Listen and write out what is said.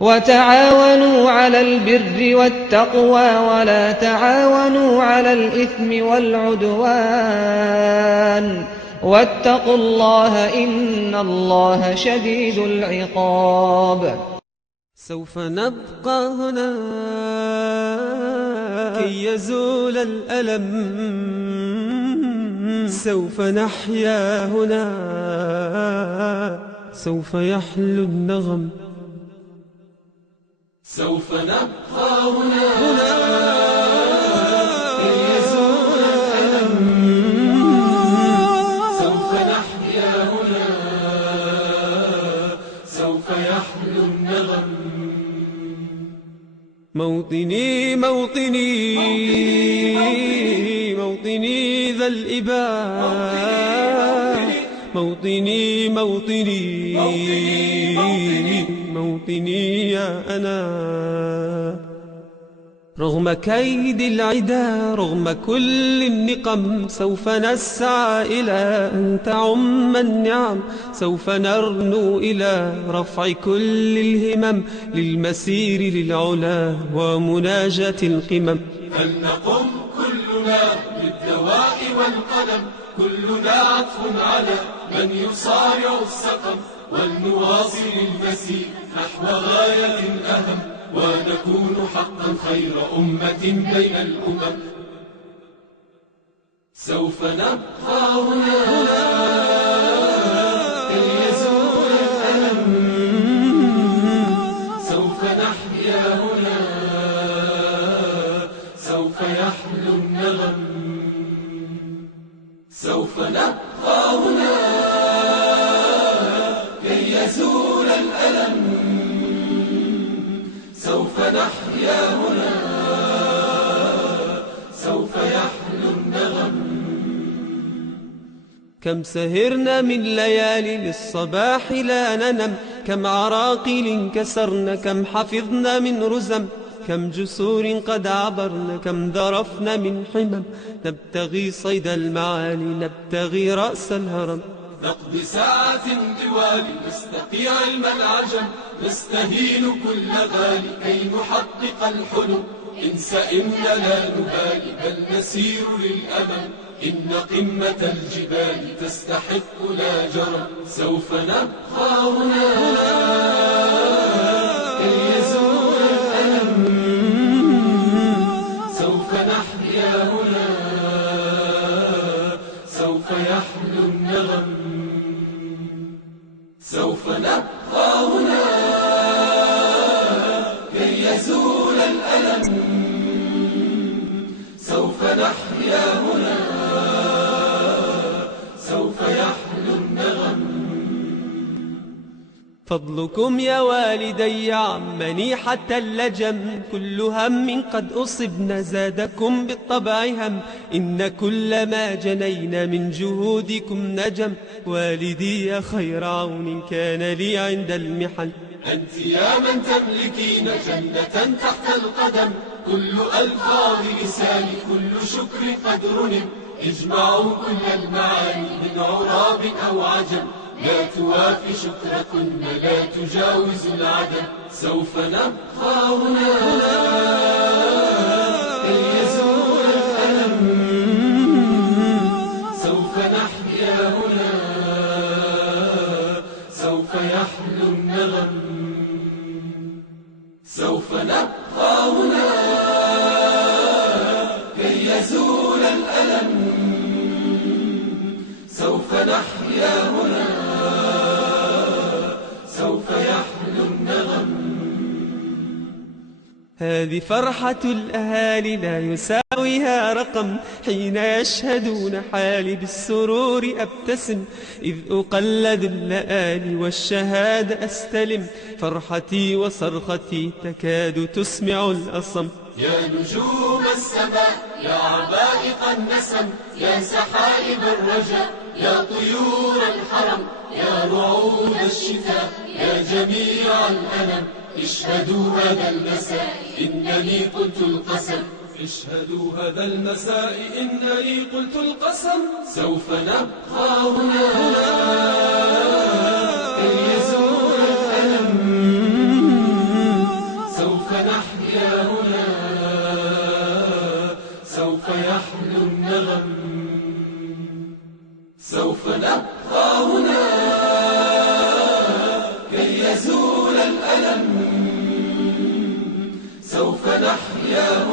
وتعاونوا على البر والتقوى ولا تعاونوا على الإثم والعدوان واتقوا الله إن الله شديد العقاب. سوف نبقى هنا كي يزول الألم، سوف نحيا هنا، سوف يحلو النغم. سوف نبقى هنا كي يزول الألم، سوف نحيا هنا، سوف يحلو النغم. موطني موطني موطني ذا الإباء، موطني موطني موطني يا أنا. رغم كيد العدا، رغم كل النقم، سوف نسعى إلى أن تعم النعم، سوف نرنو إلى رفع كل الهمم، للمسير للعلا ومناجاة القمم. فلنقم كلنا بالدواء والقلم، كلنا عطف على من يصارع السقم، ولنواصل المسير نحو غاية أهم، ونكون حقا خير أمة بين الأمم. سوف نبقى هنا كي يزول الألم، سوف نحيا هنا، سوف يحلو النغم. سوف نبقى هنا كي يزول الألم، سوف نحيا هنا، سوف يحلو النغم. كم سهرنا من ليالي للصباح لا ننم، كم عراقيل كسرنا، كم حفظنا من رزم، كم جسور قد عبرنا، كم ذرفنا من حمم. نبتغي صيد المعالي، نبتغي رأس الهرم. نقضي ساعة طوال نستقي علم العجم، نستهين كل غالي كي نحقق الحلم. إن سئمنا لا نبالي بل نسير للأمل، إن قمة الجبال تستحق لا جرم. سوف نبقى هنا كي يزول الألم، سوف نحيا هنا، سوف يحلو النغم. سوف نبقى هنا كي يزول الألم، سوف نحيا هنا، سوف يحلو النغم. فضلكم يا والدي عمني حتى اللجم، كل هم قد أصبنا زادكم بالطبع هم، إن كل ما جنينا من جهودكم نجم. والدي يا خير عون كان لي عند المحن، أنت يا من تملكين جنة تحت القدم، كل ألفاظ لساني كل شكر قد رنم. اجمعوا كل المعاني من عراب أو عجم، لا توافي شكركن لا تجاوز العدم. سوف نبقى هنا كي يزول الألم، سوف نحيا هنا، سوف يحلو النغم. سوف نبقى هنا كي يزول الألم، سوف نحيا هنا، سوف يحلو النغم. هذه فرحة الأهالي لا يساويها رقم، حين يشهدون حالي بالسرور أبتسم، إذ أقلد اللآلي والشهادة أستلم، فرحتي وصرختي تكاد تسمع الأصم. يا نجوم السماء يا عبائق النسم، يا سحائب الرجاء يا طيور الحرم، يا رعود الشتاء يا جميع الألم. اشهدوا هذا المساء إنني قلت القسم، اشهدوا هذا المساء إنني قلت القسم. سوف نبقى هنا كي يزول الألم، ونحيا